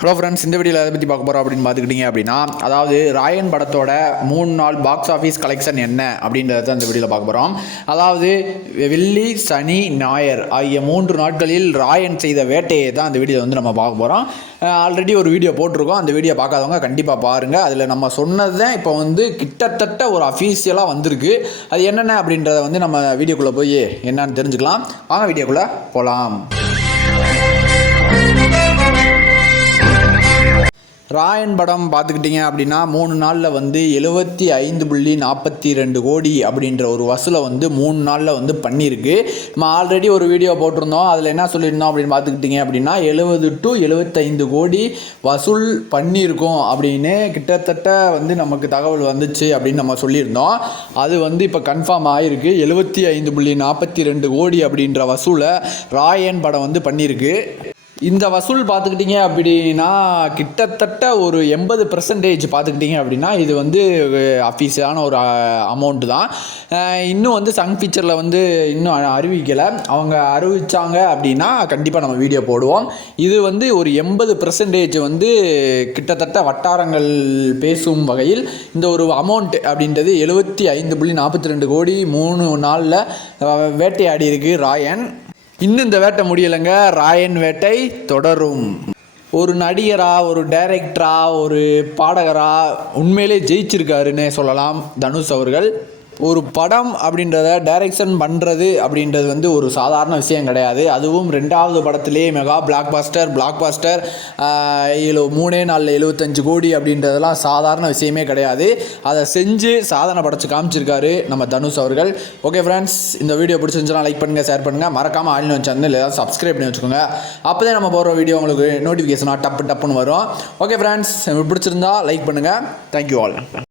Hello friends இந்த வீடியோவில் எதை பற்றி பார்க்க போகிறோம் அப்படின்னு பார்த்துக்கிட்டிங்க அப்படின்னா அதாவது ராயன் படத்தோட மூணு நாள் பாக்ஸ் ஆஃபீஸ் கலெக்ஷன் என்ன அப்படின்றத இந்த வீடியோவில் பார்க்க போகிறோம் அதாவது வெள்ளி சனி ஞாயர் ஆகிய மூன்று நாட்களில் ராயன் செய்த வேட்டையை தான் அந்த வீடியோ வந்து நம்ம பார்க்க போகிறோம் ஆல்ரெடி ஒரு வீடியோ போட்டிருக்கோம். அந்த வீடியோ பார்க்காதவங்க கண்டிப்பாக பாருங்கள் அதில் நம்ம சொன்னது தான் இப்போ வந்து கிட்டத்தட்ட ஒரு அஃபீஷியலாக வந்திருக்கு. அது என்னென்ன அப்படின்றத வந்து நம்ம வீடியோக்குள்ளே போய் என்னன்னு தெரிஞ்சுக்கலாம். வாங்க வீடியோக்குள்ளே போகலாம் ராயன் படம் பார்த்துக்கிட்டிங்க அப்படின்னா மூணு நாளில் வந்து எழுபத்தி ஐந்து புள்ளி நாற்பத்தி ரெண்டு கோடி அப்படின்ற ஒரு வசூலை வந்து மூணு நாளில் வந்து பண்ணியிருக்கு. நம்ம ஆல்ரெடி ஒரு வீடியோ போட்டிருந்தோம். அதில் என்ன சொல்லியிருந்தோம் அப்படின்னு பார்த்துக்கிட்டிங்க அப்படின்னா எழுபது டு எழுபத்தைந்து கோடி வசூல் பண்ணியிருக்கோம் அப்படின்னு கிட்டத்தட்ட வந்து நமக்கு தகவல் வந்துச்சு அப்படின்னு நம்ம சொல்லியிருந்தோம். அது வந்து இப்போ கன்ஃபார்ம் ஆகிருக்கு எழுபத்தி ஐந்து புள்ளி நாற்பத்தி ரெண்டு கோடி அப்படின்ற வசூலை ராயன் படம் வந்து பண்ணியிருக்கு. இந்த வசூல் பார்த்துக்கிட்டிங்க அப்படின்னா கிட்டத்தட்ட ஒரு எண்பது பர்சன்டேஜ் பார்த்துக்கிட்டிங்க அப்படின்னா இது வந்து அஃபீஷியலான ஒரு அமௌண்ட்டு தான். இன்னும் வந்து சன் ஃபீச்சரில் வந்து இன்னும் அறிவிக்கலை. அவங்க அறிவிச்சாங்க அப்படின்னா கண்டிப்பாக நம்ம வீடியோ போடுவோம். இது வந்து ஒரு எண்பது பர்சன்டேஜ் வந்து கிட்டத்தட்ட வட்டாரங்கள் பேசும் வகையில் இந்த ஒரு அமௌண்ட் அப்படின்றது எழுபத்தி ஐந்து புள்ளி நாற்பத்தி ரெண்டு கோடி மூணு நாளில் வேட்டையாடி இருக்குது ராயன். இன்னும் இந்த வேட்டை முடியலைங்க. ராயன் வேட்டை தொடரும். ஒரு நடிகரா ஒரு டைரக்டரா ஒரு பாடகரா உண்மையிலே ஜெயிச்சிருக்காருன்னே சொல்லலாம் தனுஷ் அவர்கள். ஒரு படம் அப்படின்றத டைரக்ஷன் பண்ணுறது அப்படின்றது வந்து ஒரு சாதாரண விஷயம் கிடையாது. அதுவும் ரெண்டாவது படத்துலேயே mega blockbuster blockbuster எழு மூணே நாளில் எழுபத்தஞ்சு கோடி அப்படின்றதெல்லாம் சாதாரண விஷயமே கிடையாது. அதை செஞ்சு சாதனை படைச்சு காமிச்சிருக்காரு நம்ம தனுஷ் அவர்கள். ஓகே ஃப்ரெண்ட்ஸ் இந்த வீடியோ பிடிச்சிருந்துச்சுன்னா லைக் பண்ணுங்கள் ஷேர் பண்ணுங்கள் மறக்காமல் ஆன்லைன் சேனல் ஏதாவது சப்ஸ்கிரைப் பண்ணி வச்சுக்கோங்க. அப்போ தான் நம்ம போகிற வீடியோ உங்களுக்கு நோட்டிஃபிகேஷனாக டப்பு டப்புன்னு வரும். ஓகே ஃப்ரெண்ட்ஸ் பிடிச்சிருந்தா லைக் பண்ணுங்கள் தேங்க்யூ ஆல்